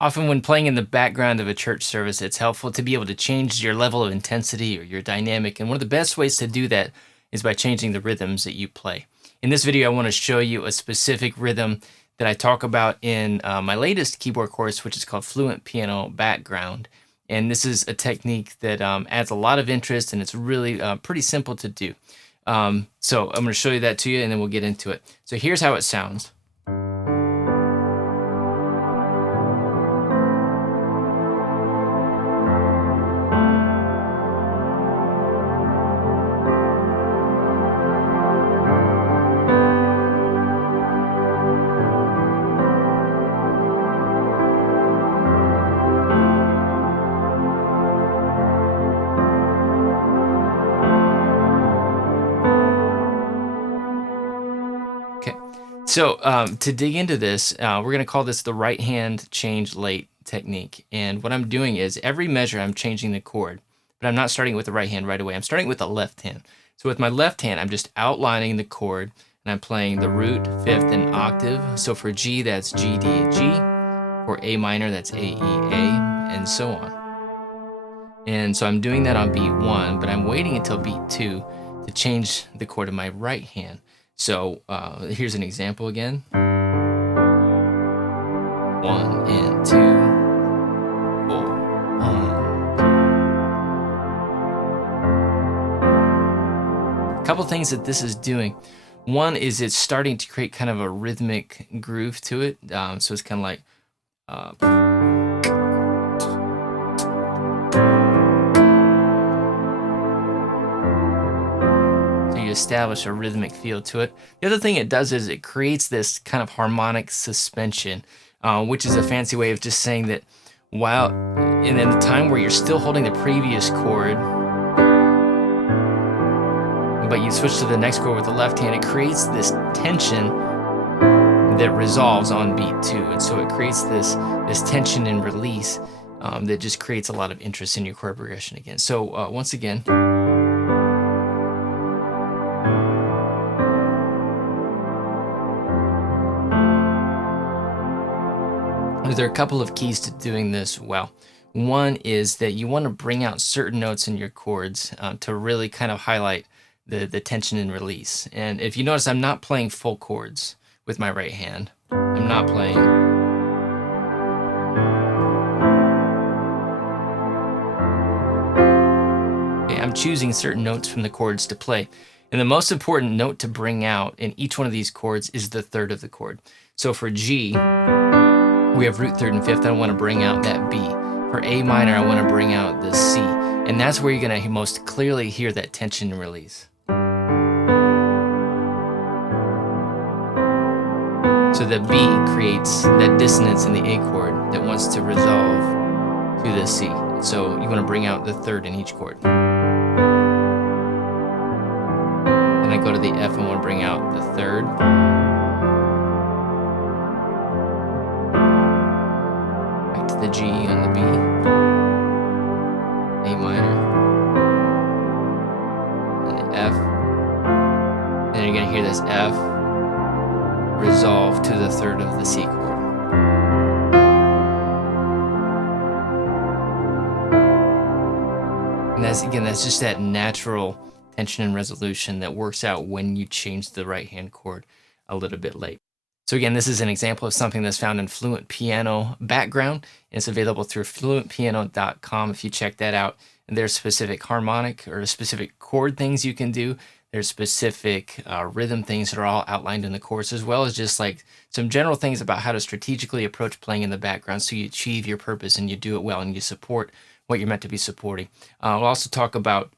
Often, when playing in the background of a church service, it's helpful to be able to change your level of intensity or your dynamic. And one of the best ways to do that is by changing the rhythms that you play. In this video, I want to show you a specific rhythm that I talk about in my latest keyboard course, which is called Fluent Piano Background. And this is a technique that adds a lot of interest, and it's really pretty simple to do. So I'm going to show you that to you, and then we'll get into it. So here's how it sounds. Okay, so to dig into this, we're going to call this the right hand change late technique. And what I'm doing is every measure I'm changing the chord, but I'm not starting with the right hand right away. I'm starting with the left hand. So with my left hand, I'm just outlining the chord, and I'm playing the root, fifth, and octave. So for G, that's G, D, G. For A minor, that's A, E, A, and so on. And so I'm doing that on beat 1, but I'm waiting until beat 2 to change the chord of my right hand. So here's an example again. 1 and 2, 4, 1, 2. A couple things that this is doing. One is it's starting to create kind of a rhythmic groove to it. So it's kind of like establish a rhythmic feel to it. The other thing it does is it creates this kind of harmonic suspension, which is a fancy way of just saying that while in the time where you're still holding the previous chord, but you switch to the next chord with the left hand, it creates this tension that resolves on beat 2. And so it creates this tension and release that just creates a lot of interest in your chord progression again. So once again. There are a couple of keys to doing this well. One is that you want to bring out certain notes in your chords to really kind of highlight the tension and release. And if you notice, I'm not playing full chords with my right hand. I'm not playing. Okay, I'm choosing certain notes from the chords to play. And the most important note to bring out in each one of these chords is the third of the chord. So for G, we have root, third, and fifth. I want to bring out that B. For A minor, I want to bring out the C. And that's where you're going to most clearly hear that tension and release. So the B creates that dissonance in the A chord that wants to resolve to the C. So you want to bring out the third in each chord. Then I go to the F and want to bring out the third. The G on the B, A minor, and the F. Then you're going to hear this F resolve to the third of the C chord. And that's just that natural tension and resolution that works out when you change the right hand chord a little bit late. So again, this is an example of something that's found in Fluent Piano Background. It's available through fluentpiano.com if you check that out. And there's specific harmonic or specific chord things you can do. There's specific rhythm things that are all outlined in the course, as well as just like some general things about how to strategically approach playing in the background so you achieve your purpose and you do it well and you support what you're meant to be supporting. We'll also talk about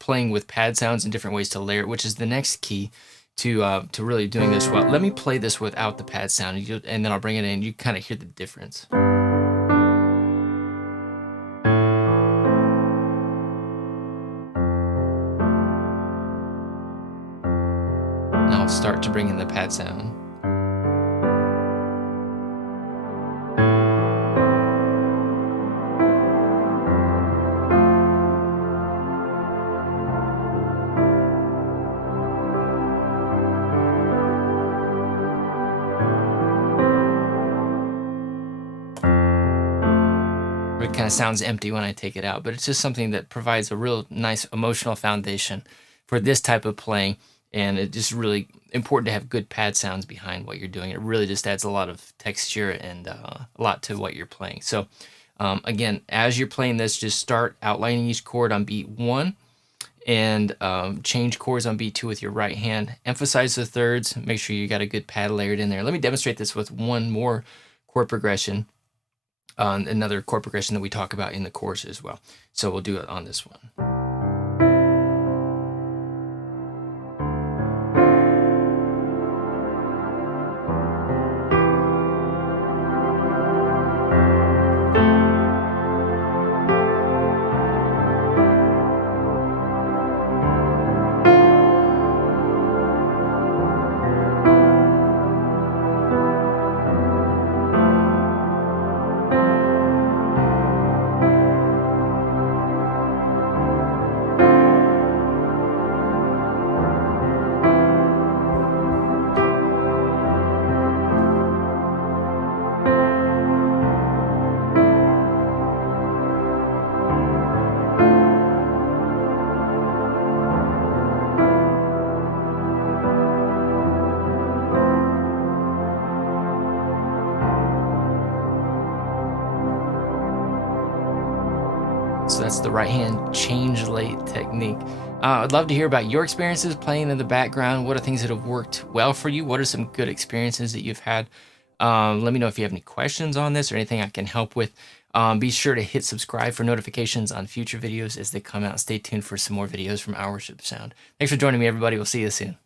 playing with pad sounds and different ways to layer it, which is the next key to really doing this well. Let me play this without the pad sound, and then I'll bring it in. You kind of hear the difference. Now I'll start to bring in the pad sound. it kind of sounds empty when I take it out, but it's just something that provides a real nice emotional foundation for this type of playing. And it's just really important to have good pad sounds behind what you're doing. It really just adds a lot of texture and a lot to what you're playing. So again, as you're playing this, just start outlining each chord on beat 1 and change chords on beat 2 with your right hand. Emphasize the thirds. Make sure you got a good pad layered in there. Let me demonstrate this with one more chord progression. Another chord progression that we talk about in the course as well. So we'll do it on this one. So that's the right hand change late technique. I'd love to hear about your experiences playing in the background. What are things that have worked well for you? What are some good experiences that you've had? Let me know if you have any questions on this or anything I can help with. Be sure to hit subscribe for notifications on future videos as they come out. Stay tuned for some more videos from Our Worship Sound. Thanks for joining me, everybody. We'll see you soon.